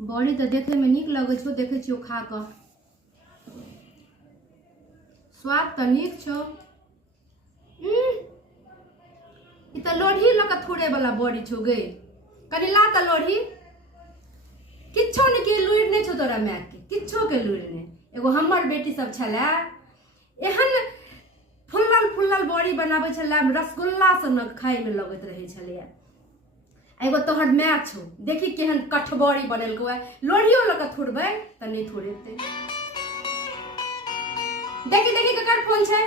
बड़ी तो देखे में निक लगे छो, देखे छियो खा कर स्वाद तो निक छो। ई तो लोढ़ी लक थोड़े वाला बड़ी छो गे, कनी ला त लोढ़ी। किच्छो ने के लुइर ने छो तोरा माय के, किच्छो के लुइर ने। एगो हमर बेटी सब छले एहन फुल्लल फुल्लल बड़ी बनाबै छले, रसगुल्ला सन खाए में लगत रहे छले। एगो तोहर माय छो, देखी केहन कठबड़ी बनेलको है, लोढ़ियो लक थोड़बै त नहीं थोड़ेते। देखी देखी ककर फोन छे,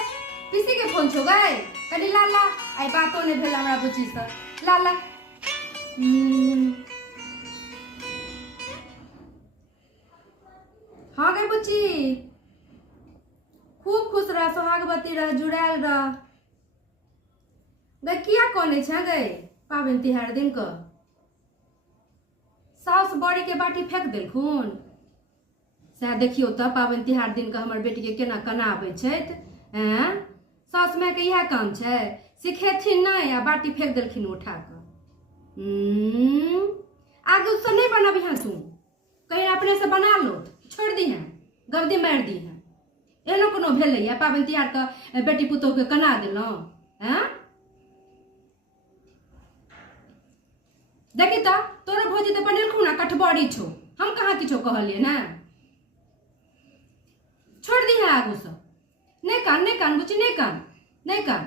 पीसी के फोन छो गए, कनी ला ला। आई बातो नहीं भेल हमरा बुची से, ला ला। हाँ गई बुची, खूब खुश रह, सोहागवती रह, जुड़ायल रह। गई किया कोने छे गई पाबन तिहार दिन को साउस बड़ी के बाटी फेंक देलखुन। सह देखियो तो पाबन तिहार दिन का हमर बेटी के केना कनाबै छैत। साउस माय के यह काम छे, सिखेथिन नहीं आ बाटी फेंक देलखिन उठा कर। आगे उससे नहीं बनाबी हैं तू, कहीं अपने से बना लो, छोड़ दी हैं, गवदी मार दी हैं। एहनो कोनो भेलै पाबन तिहार का बेटी पुतोह के कना देलौं। देखी तो तोरा भौजी तो बनेलखुन ना कठबड़ी छो, हम कहाँ किछो कहलिए ना। छोड़ दी है आगू सब, नहीं कान बुची, नहीं कान।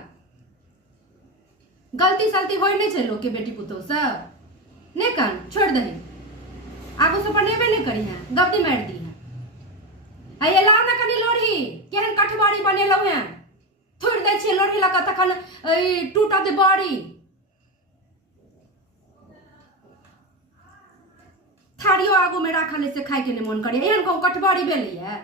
गलती सलती होय नहीं छे लोग के बेटी पुतोह से, नहीं कान छोड़ दही। आगू से बनेबे नहीं करी है, गवदी मार दी है। आइए लाओ ना कनी लोढ़ी, केहन कठबड़ी बनेलौ हैं, थोड़ दै छियै लोढ़ी लगा तखन टूटत बड़ी। थारियो आगू में राखल से खाए के नहीं मन करे, एहन कठबड़ी भेलै है।